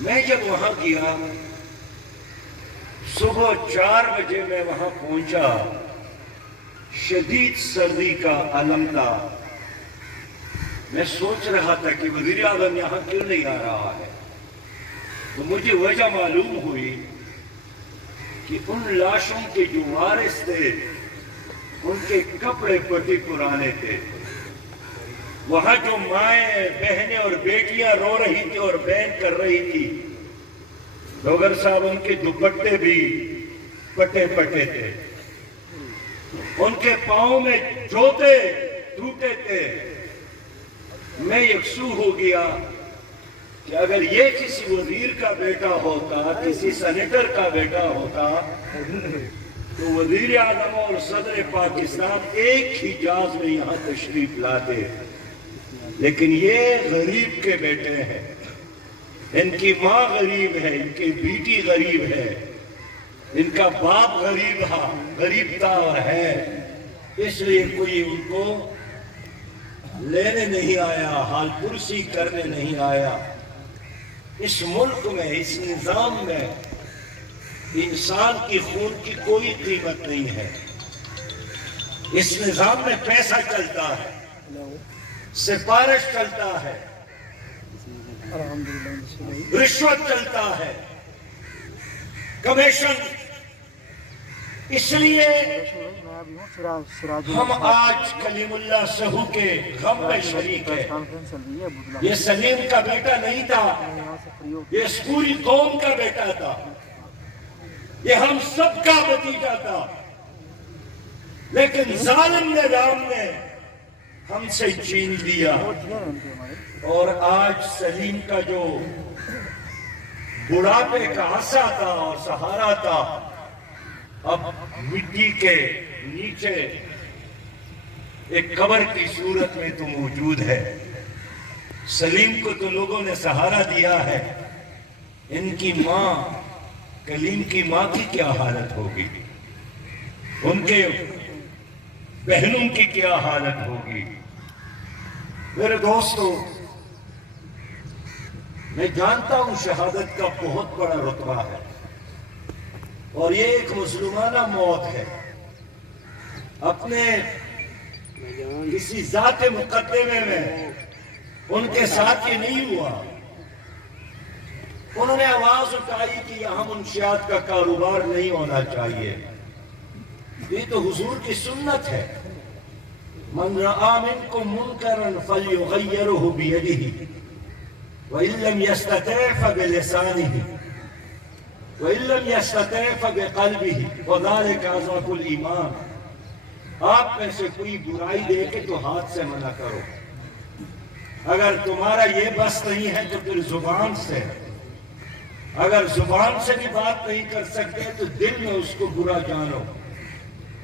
میں جب وہاں گیا صبح 4 بجے میں وہاں پہنچا، شدید سردی کا عالم تھا۔ میں سوچ رہا تھا کہ وزیر اعظم یہاں کیوں نہیں آ رہا ہے، تو مجھے وجہ معلوم ہوئی کہ ان لاشوں کے جو وارث تھے ان کے کپڑے پٹی پرانے تھے۔ وہاں جو مائیں بہنیں اور بیٹیاں رو رہی تھی اور بین کر رہی تھی، ڈوگر صاحب ان کے دوپٹے بھی پٹے پٹے تھے، ان کے پاؤں میں جوتے ٹوٹے تھے۔ میں یکسو ہو گیا کہ اگر یہ کسی وزیر کا بیٹا ہوتا، کسی سینیٹر کا بیٹا ہوتا تو وزیر اعظم اور صدر پاکستان ایک ہی جہاز میں یہاں تشریف لاتے، لیکن یہ غریب کے بیٹے ہیں، ان کی ماں غریب ہے، ان کی بیٹی غریب ہے، ان کا باپ غریب تھا اور ہے، اس لیے کوئی ان کو لینے نہیں آیا، حال پرسی کرنے نہیں آیا۔ اس ملک میں، اس نظام میں انسان کی خون کی کوئی قیمت نہیں ہے۔ اس نظام میں پیسہ چلتا ہے، سفارش چلتا ہے، رشوت چلتا ہے، کمیشن۔ اس لیے ہم آج کلیم اللہ سہو کے غم میں شریک ہیں۔ یہ سلیم کا بیٹا نہیں تھا، یہ اس پوری قوم کا بیٹا تھا، یہ ہم سب کا بھتیجا تھا، لیکن ظالم نظام نے ہم سے چھین لیا۔ اور آج سلیم کا جو بڑھاپے کا عصا تھا اور سہارا تھا، اب مٹی کے نیچے ایک قبر کی صورت میں تو موجود ہے۔ سلیم کو تو لوگوں نے سہارا دیا ہے، ان کی ماں، کلیم کی ماں کی کیا حالت ہوگی، ان کے بہنوں کی کیا حالت ہوگی۔ میرے دوستو، میں جانتا ہوں شہادت کا بہت بڑا رتبہ ہے، اور یہ ایک مظلومانہ موت ہے۔ اپنے کسی ذات مقدمے میں ان کے ساتھ یہ نہیں ہوا۔ انہوں نے آواز اٹھائی کہ یہاں منشیات کا کاروبار نہیں ہونا چاہیے، یہ تو حضور کی سنت ہے۔ من رآ منکم منکرا فلیغیرہ بیدہ وإن لم يستطع فبلسانہ وإن لم يستطع فبقلبہ وذلک اضعف الایمان۔ آپ میں سے کوئی برائی دیکھے تو ہاتھ سے منع کرو، اگر تمہارا یہ بس نہیں ہے تو پھر زبان سے، اگر زبان سے بھی بات نہیں کر سکتے تو دل میں اس کو برا جانو۔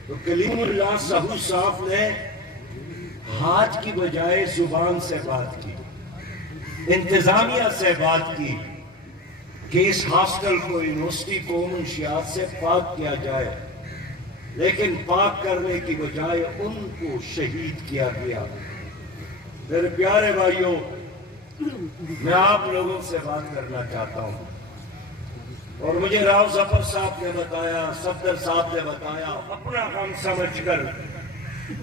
تو کلیم اللہ سہو صاحب نے ہاتھ کی بجائے زبان سے بات کی، انتظامیہ سے بات کی کہ اس ہاسٹل کو، یونیورسٹی کو منشیات سے پاک کیا جائے، لیکن پاک کرنے کی بجائے ان کو شہید کیا گیا۔ میرے پیارے بھائیوں، میں آپ لوگوں سے بات کرنا چاہتا ہوں، اور مجھے راؤ ظفر صاحب نے بتایا، صفدر صاحب نے بتایا، اپنا غم سمجھ کر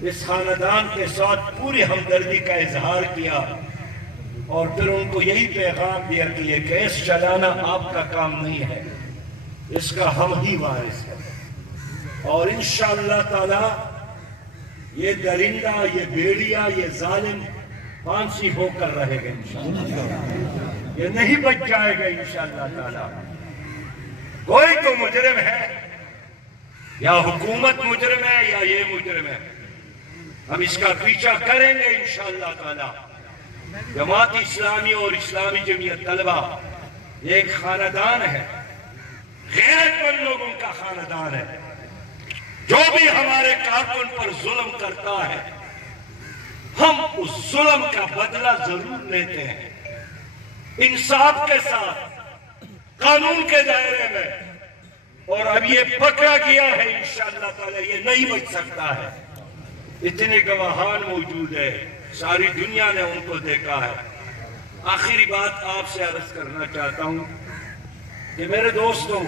اس خاندان کے ساتھ پوری ہمدردی کا اظہار کیا، اور پھر ان کو یہی پیغام دیا کہ یہ کیس چلانا آپ کا کام نہیں ہے، اس کا ہم ہی وارث ہے، اور انشاءاللہ تعالی یہ درندہ، یہ بیڑیا، یہ ظالم پھانسی ہو کر رہے گا انشاءاللہ، یہ نہیں بچ جائے گا انشاءاللہ تعالی۔ کوئی تو مجرم ہے، یا حکومت مجرم ہے یا یہ مجرم ہے، ہم اس کا پیچھا کریں گے انشاءاللہ تعالی۔ جماعت اسلامی اور اسلامی جمعیت طلبہ ایک خاندان ہے، غیرت مند لوگوں کا خاندان ہے۔ جو بھی ہمارے کارکن پر ظلم کرتا ہے، ہم اس ظلم کا بدلہ ضرور لیتے ہیں، انصاف کے ساتھ، قانون کے دائرے میں، اور اب یہ پکڑا گیا ہے انشاءاللہ تعالی، یہ نہیں بچ سکتا ہے۔ اتنے گواہان موجود ہے، ساری دنیا نے ان کو دیکھا ہے۔ آخری بات آپ سے عرض کرنا چاہتا ہوں، کہ میرے دوستوں،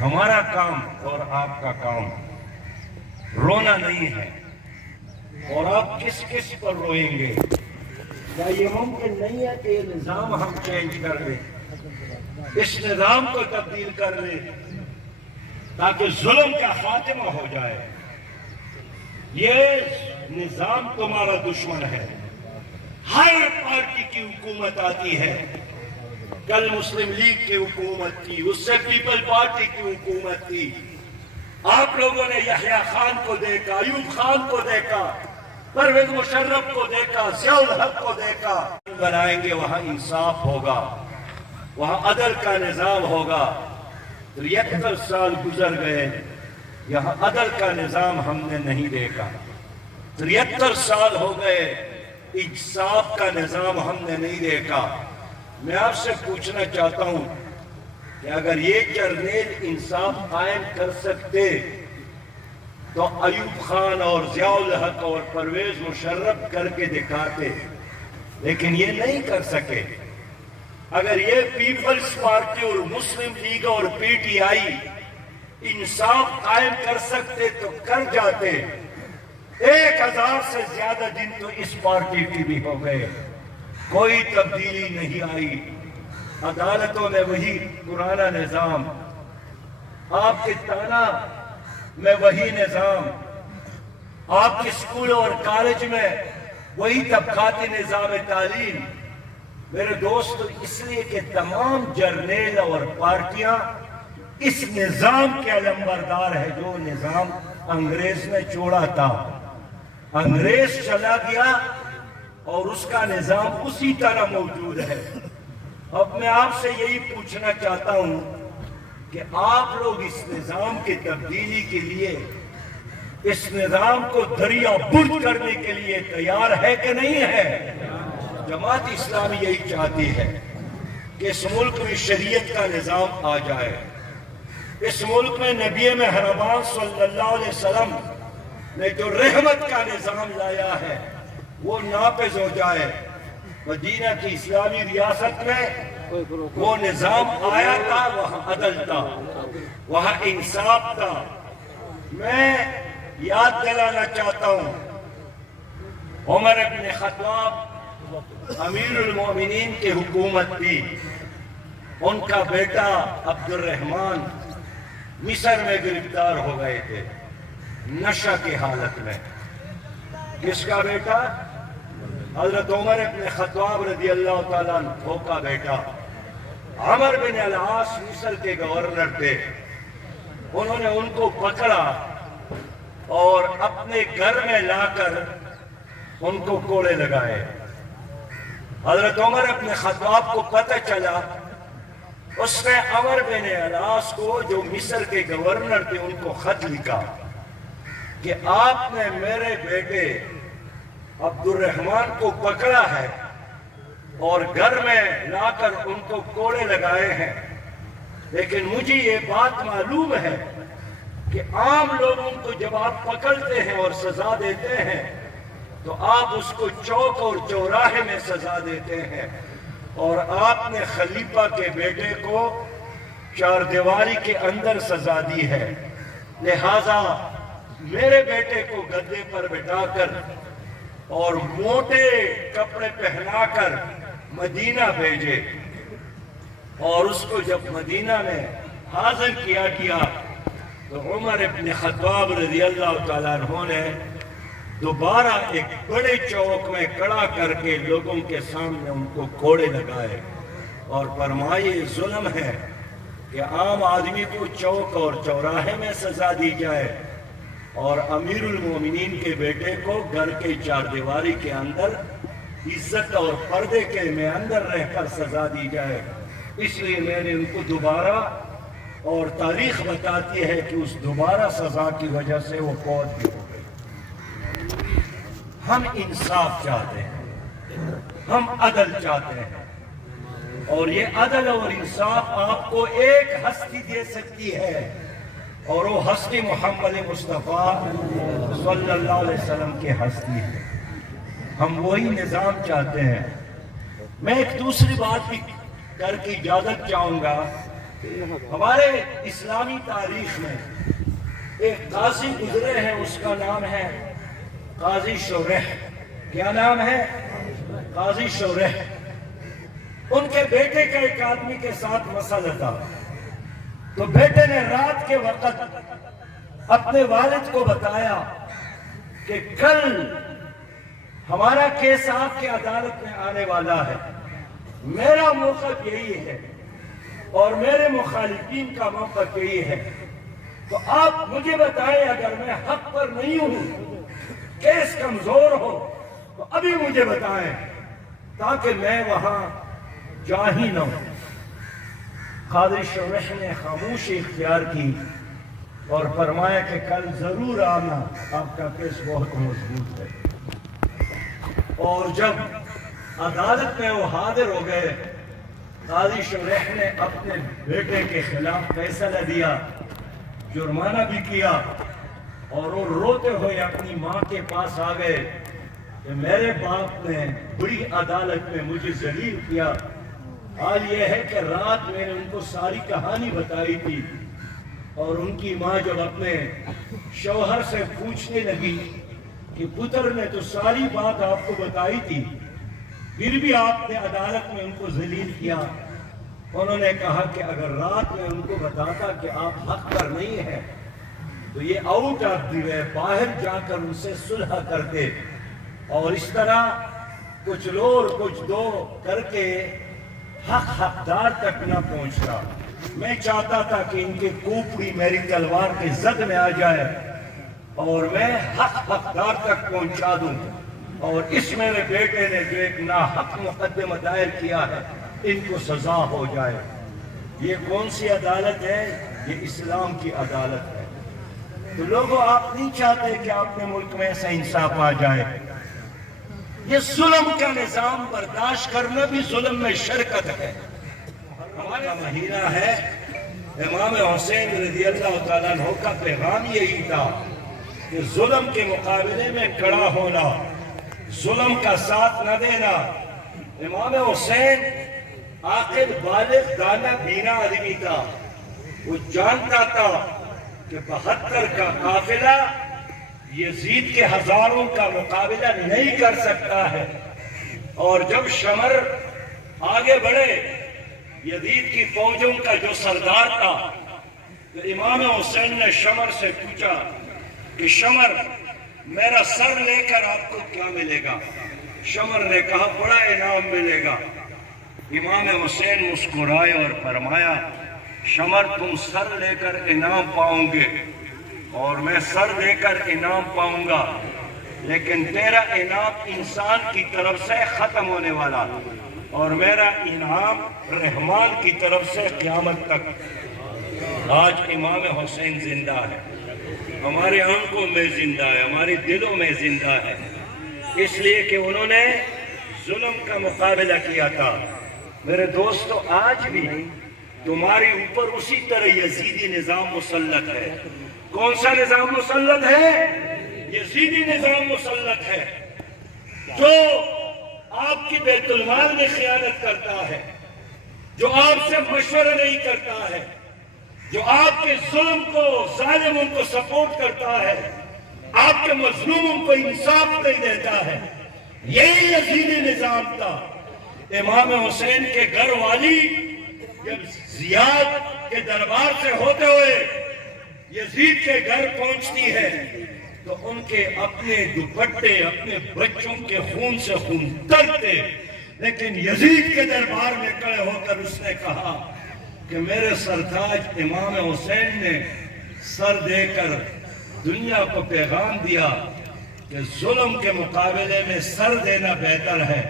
ہمارا کام اور آپ کا کام رونا نہیں ہے، اور آپ کس کس پر روئیں گے؟ کیا یہ ممکن نہیں ہے کہ یہ نظام ہم چینج کر لیں، اس نظام کو تبدیل کر لیں تاکہ ظلم کا خاتمہ ہو جائے؟ یہ نظام تمہارا دشمن ہے، ہر پارٹی کی حکومت آتی ہے، کل مسلم لیگ کی حکومت تھی، اس سے پیپل پارٹی کی حکومت تھی، آپ لوگوں نے یحییٰ خان کو دیکھا، ایوب خان کو دیکھا، پرویز مشرف کو دیکھا، ضیاء الحق کو دیکھا۔ بنائیں گے وہاں انصاف ہوگا، وہاں عدل کا نظام ہوگا۔ 73 سال گزر گئے، یہاں عدل کا نظام ہم نے نہیں دیکھا۔ 73 سال ہو گئے، انصاف کا نظام ہم نے نہیں دیکھا۔ میں آپ سے پوچھنا چاہتا ہوں کہ اگر یہ جرنیل انصاف قائم کر سکتے تو ایوب خان اور ضیاء الحق اور پرویز مشرف کر کے دکھاتے، لیکن یہ نہیں کر سکے۔ اگر یہ پیپلز پارٹی اور مسلم لیگ اور پی ٹی آئی انصاف قائم کر سکتے تو کر جاتے۔ 1000 سے زیادہ دن تو اس پارٹی کی بھی ہو گئے، کوئی تبدیلی نہیں آئی۔ عدالتوں میں وہی پرانا نظام، آپ کے تانا میں وہی نظام، آپ کے اسکول اور کالج میں وہی طبقاتی نظام تعلیم۔ میرے دوست، اس لیے کہ تمام جرنیل اور پارٹیاں اس نظام کے علمبردار ہے جو نظام انگریز نے چھوڑا تھا۔ انگریز چلا گیا اور اس کا نظام اسی طرح موجود ہے۔ اب میں آپ سے یہی پوچھنا چاہتا ہوں کہ آپ لوگ اس نظام کی تبدیلی کے لیے، اس نظام کو دریا برد کرنے کے لیے تیار ہے کہ نہیں ہے؟ جماعت اسلامی یہی چاہتی ہے کہ اس ملک میں شریعت کا نظام آ جائے، اس ملک میں نبی مہربان صلی اللہ علیہ وسلم نے جو رحمت کا نظام لایا ہے وہ نافذ ہو جائے۔ مدینہ کی اسلامی ریاست میں وہ نظام آیا تھا، وہاں عدل تھا، وہاں انصاف تھا۔ میں یاد دلانا چاہتا ہوں، عمر ابن خطاب امیر المومنین کی حکومت تھی، ان کا بیٹا عبد الرحمن مصر میں گرفتار ہو گئے تھے نشہ کی حالت میں۔ کس کا بیٹا؟ حضرت عمر ابن خطاب رضی اللہ تعالیٰ عنہ کا بیٹا۔ عمر بن العاص مصر کے گورنر تھے، انہوں نے ان کو پکڑا اور اپنے گھر میں لا کر ان کو کوڑے لگائے۔ حضرت عمر ابن خطاب کو پتہ چلا، اس نے عمر بن العاص کو جو مصر کے گورنر تھے ان کو خط لکھا کہ آپ نے میرے بیٹے عبد الرحمن کو پکڑا ہے اور گھر میں لا کر ان کو کوڑے لگائے ہیں، لیکن مجھے یہ بات معلوم ہے کہ عام لوگوں کو جب آپ پکڑتے ہیں اور سزا دیتے ہیں تو آپ اس کو چوک اور چوراہے میں سزا دیتے ہیں، اور آپ نے خلیفہ کے بیٹے کو چار دیواری کے اندر سزا دی ہے۔ لہذا میرے بیٹے کو گدے پر بٹھا کر اور موٹے کپڑے پہنا کر مدینہ بھیجے، اور اس کو جب مدینہ میں حاضر کیا گیا تو عمر ابن خطاب رضی اللہ تعالیٰ عنہ نے دوبارہ ایک بڑے چوک میں کھڑا کر کے لوگوں کے سامنے ان کو کوڑے لگائے اور فرمایا یہ ظلم ہے کہ عام آدمی کو چوک اور چوراہے میں سزا دی جائے اور امیر المومنین کے بیٹے کو گھر کے چار دیواری کے اندر عزت اور پردے کے میں اندر رہ کر سزا دی جائے۔ اس لیے میں نے ان کو دوبارہ، اور تاریخ بتاتی ہے کہ اس دوبارہ سزا کی وجہ سے وہ فوت بھی ہو گئی۔ ہم انصاف چاہتے ہیں، ہم عدل چاہتے ہیں، اور یہ عدل اور انصاف آپ کو ایک ہستی دے سکتی ہے، اور وہ ہستی محمد مصطفیٰ صلی اللہ علیہ وسلم کی ہستی ہے۔ ہم وہی نظام چاہتے ہیں۔ میں ایک دوسری بات بھی کر کی اجازت چاہوں گا. ہمارے اسلامی تاریخ میں ایک قاضی گزرے ہیں، اس کا نام ہے قاضی شریح. کیا نام ہے؟ قاضی شریح. ان کے بیٹے کا ایک آدمی کے ساتھ مسئلہ تھا، تو بیٹے نے رات کے وقت اپنے والد کو بتایا کہ کل ہمارا کیس آپ کی عدالت میں آنے والا ہے، میرا موقف یہی ہے اور میرے مخالفین کا موقف یہی ہے، تو آپ مجھے بتائیں اگر میں حق پر نہیں ہوں، کیس کمزور ہو تو ابھی مجھے بتائیں تاکہ میں وہاں جا ہی نہ ہوں. قاضی شریح نے خاموشی اختیار کی اور فرمایا کہ کل ضرور آنا، آپ کا کیس بہت مضبوط ہے. اور جب عدالت میں وہ حاضر ہو گئے، قاضی شریح نے اپنے بیٹے کے خلاف فیصلہ دیا، جرمانہ بھی کیا، اور وہ روتے ہوئے اپنی ماں کے پاس آ گئے کہ میرے باپ نے بڑی عدالت میں مجھے ذلیل کیا. حال یہ ہے کہ رات میں نے ان کو ساری کہانی بتائی تھی، اور ان کی ماں جب اپنے شوہر سے پوچھنے لگی کہ پتر نے تو ساری بات آپ کو بتائی تھی، پھر بھی آپ نے عدالت میں ان کو ذلیل کیا. انہوں نے کہا کہ اگر رات میں ان کو بتاتا کہ آپ حق پر نہیں ہیں تو یہ آؤٹ آف دی وے باہر جا کر ان سے صلح کرتے، اور اس طرح کچھ لو اور کچھ دو کر کے حق حقدار تک نہ پہنچتا. میں چاہتا تھا کہ ان کی کوپڑی میری تلوار کے زد میں آ جائے اور میں حق حقدار تک پہنچا دوں، اور اس میرے بیٹے نے جو ایک ناحق مقدمہ دائر کیا ہے ان کو سزا ہو جائے. یہ کون سی عدالت ہے؟ یہ اسلام کی عدالت ہے. تو لوگوں، آپ نہیں چاہتے کہ اپنے ملک میں ایسا انصاف آ جائے. یہ ظلم کا نظام برداشت کرنا بھی ظلم میں شرکت ہے. ہمارا مہینہ ہے، امام حسین رضی اللہ تعالیٰ عنہ کا پیغام یہی تھا کہ ظلم کے مقابلے میں کھڑا ہونا، ظلم کا ساتھ نہ دینا. امام حسین عاقل بالغ دانا بینا آدمی تھا. وہ جانتا تھا کہ 72 کا قافلہ یزید کے ہزاروں کا مقابلہ نہیں کر سکتا ہے. اور جب شمر آگے بڑھے، یزید کی فوجوں کا جو سردار تھا، تو امام حسین نے شمر سے پوچھا کہ شمر، میرا سر لے کر آپ کو کیا ملے گا؟ شمر نے کہا بڑا انعام ملے گا. امام حسین مسکرائے اور فرمایا، شمر تم سر لے کر انعام پاؤں گے اور میں سر لے کر انعام پاؤں گا، لیکن تیرا انعام انسان کی طرف سے ختم ہونے والا اور میرا انعام رحمان کی طرف سے قیامت تک. آج امام حسین زندہ ہے، ہمارے آنکھوں میں زندہ ہے، ہمارے دلوں میں زندہ ہے، اس لیے کہ انہوں نے ظلم کا مقابلہ کیا تھا. میرے دوستو، آج بھی تمہارے اوپر اسی طرح یزیدی نظام مسلط ہے. کون سا نظام مسلط ہے؟ یزیدی نظام مسلط ہے، جو آپ کی بیت المال میں خیانت کرتا ہے، جو آپ سے مشورہ نہیں کرتا ہے، جو آپ کے ظلم کو، ظالموں کو سپورٹ کرتا ہے، آپ کے مظلوموں کو انصاف نہیں دیتا ہے. یہی یزیدی نظام تھا. امام حسین کے گھر والی جب زیاد کے دربار سے ہوتے ہوئے یزید کے گھر پہنچتی ہے تو ان کے اپنے دوپٹے اپنے بچوں کے خون سے خون ترتے، لیکن یزید کے دربار میں کھڑے ہو کر اس نے کہا کہ میرے سرتاج امام حسین نے سر دے کر دنیا کو پیغام دیا کہ ظلم کے مقابلے میں سر دینا بہتر ہے،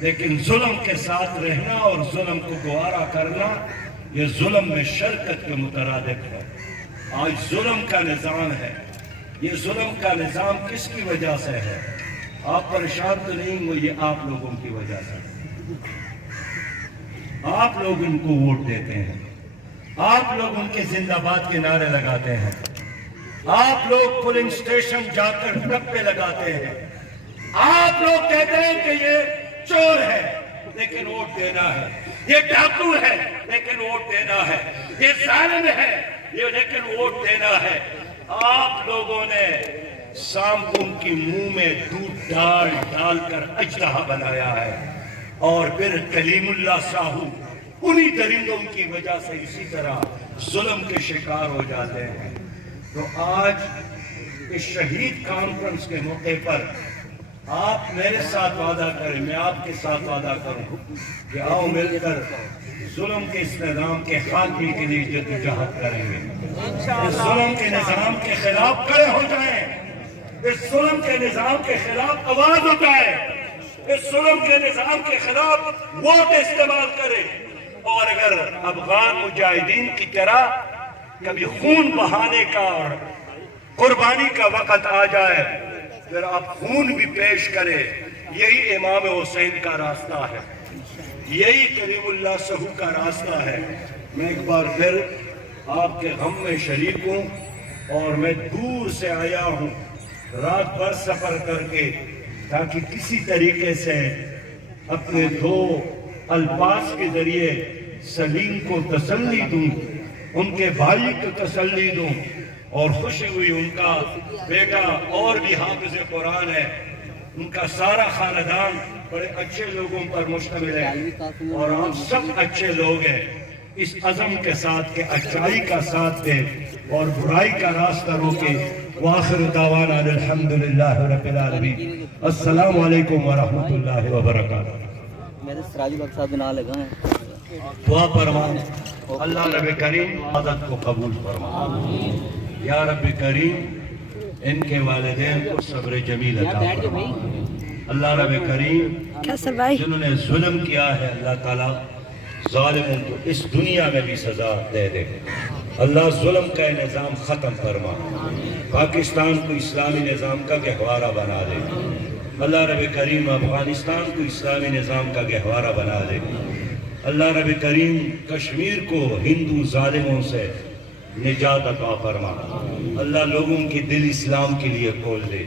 لیکن ظلم کے ساتھ رہنا اور ظلم کو گوارا کرنا یہ ظلم میں شرکت کے مترادف ہے. آج ظلم کا نظام ہے. یہ ظلم کا نظام کس کی وجہ سے ہے؟ آپ پریشان تو نہیں ہوئے، یہ آپ لوگوں کی وجہ سے. آپ لوگ ان کو ووٹ دیتے ہیں، آپ لوگ ان کے زندہ باد کے نعرے لگاتے ہیں، آپ لوگ پولنگ سٹیشن جا کر ٹپے لگاتے ہیں، آپ لوگ کہتے ہیں کہ یہ چور ہے، لیکن ووٹ دینا ہے. یہ ڈاکو ہے لیکن ووٹ دینا ہے. یہ ظالم ہے یہ لیکن ووٹ دینا ہے. آپ لوگوں نے سامپوں کی منہ میں دودھ ڈال ڈال کر اژدہا بنایا ہے اور پھر کلیم اللہ ساہو انہی درندوں کی وجہ سے اسی طرح ظلم کے شکار ہو جاتے ہیں. تو آج اس شہید کانفرنس کے موقع پر آپ میرے ساتھ وعدہ کریں, میں آپ کے ساتھ وعدہ کروں کہ آؤ مل کر ظلم کے اس نظام کے خاتمے کے لیے جدوجہد کریں گے. اس ظلم کے نظام کے خلاف کھڑے ہو جائیں, اس ظلم کے نظام کے خلاف آواز اٹھائیں, اس ظلم کے نظام کے خلاف ووٹ استعمال کریں. اور اگر افغان مجاہدین کی طرح کبھی خون بہانے کا اور قربانی کا وقت آ جائے پھر آپ خون بھی پیش کریں. یہی امام حسین کا راستہ ہے, یہی کریم اللہ سہو کا راستہ ہے. میں ایک بار پھر آپ کے غم میں شریک ہوں اور میں دور سے آیا ہوں رات بھر سفر کر کے تاکہ کسی طریقے سے اپنے دو الفاظ کے ذریعے سلیم کو تسلی دوں, ان کے بھائی کو تسلی دوں. اور خوشی ہوئی ان کا بیٹا اور بھی حافظ قرآن ہے, ان کا سارا خاندان بڑے اچھے لوگوں پر مشتمل ہے اور آپ سب اچھے لوگ ہیں. اس عزم کے ساتھ کہ اچھائی کا ساتھ دیں اور برائی کا راستہ روکے. وآخر دعوانا الحمدللہ رب العالمین. السلام علیکم ورحمۃ اللہ وبرکاتہ. میرے سراجی بخش صاحب نہ لگا ہے. دعا فرمائیں اللہ رب کریم عادت کو قبول فرمائے. یا رب کریم ان کے والدین کو صبر جمیل عطا فرمائے. اللہ رب کریم جنہوں نے ظلم کیا ہے اللہ تعالیٰ ظالموں کو اس دنیا میں بھی سزا دے دے. اللہ ظلم کا نظام ختم فرما, پاکستان کو اسلامی نظام کا گہوارہ بنا دے. اللہ رب کریم افغانستان کو اسلامی نظام کا گہوارہ بنا دے. اللہ رب کریم کشمیر کو ہندو ظالموں سے نجات عطا فرما. اللہ لوگوں کی دل اسلام کے لیے کھول دے,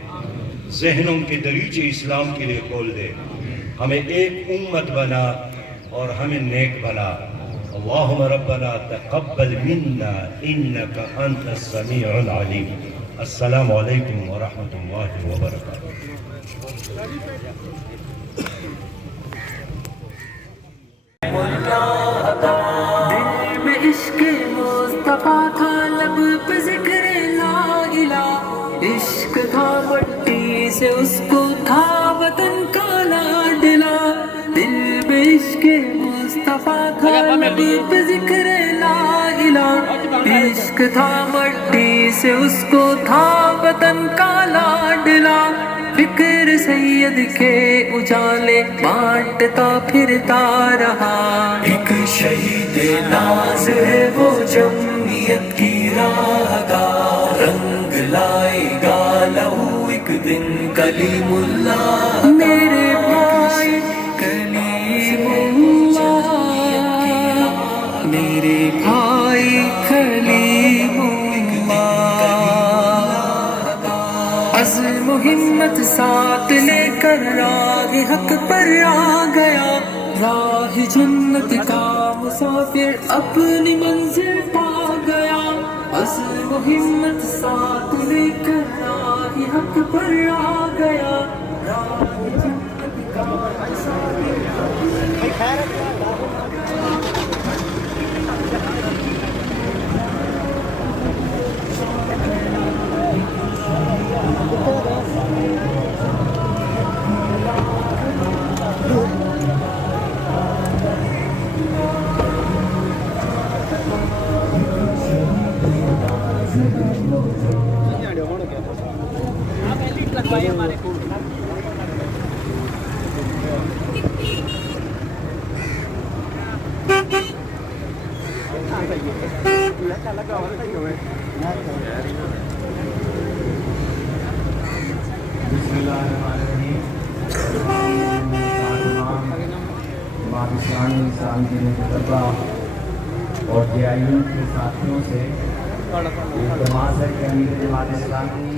ذہنوں کے دریچے اسلام کے لیے کھول دے. ہمیں ایک امت بنا اور ہمیں نیک بنا. اللہم ربنا تقبل منا انکا انت السمیع العلیم. السلام علیکم ورحمۃ اللہ وبرکاتہ. دل میں عشق مصطفیٰ تھا, لب پہ ذکر لا الہ. عشق تھا مٹی سے اس کو تھا وطن کا لاڈلا. دل میں عشق مصطفیٰ تھا, لب پہ ذکر لا الہ. عشق تھا مٹی سے اس کو تھا وطن کا لاڈلا. فکر سید کے اجالے بانٹتا پھرتا رہا. ایک شہید ناز ہے وہ جمعیت کی راہ کا, رنگ لائے گا لہو ایک دن کلیم اللہ. میرے بھائی کلیم اللہ, میرے بھائی کلیم اللہ. عزم و ہمت ساتھ لے کر راہ حق پر آ گیا. راہ جنت کا مسافر اپنی منزل پا گیا. عزم و ہمت ساتھ لے کر راہ حق پر آ گیا. راہ جنت کا مسافر بسم اللہ الرحمن الرحیم. پاکستانی اسلام دین طلبہ اور جے.آئی.یو کے ساتھیوں سے التماس ہے کہ امیر جماعت اسلامی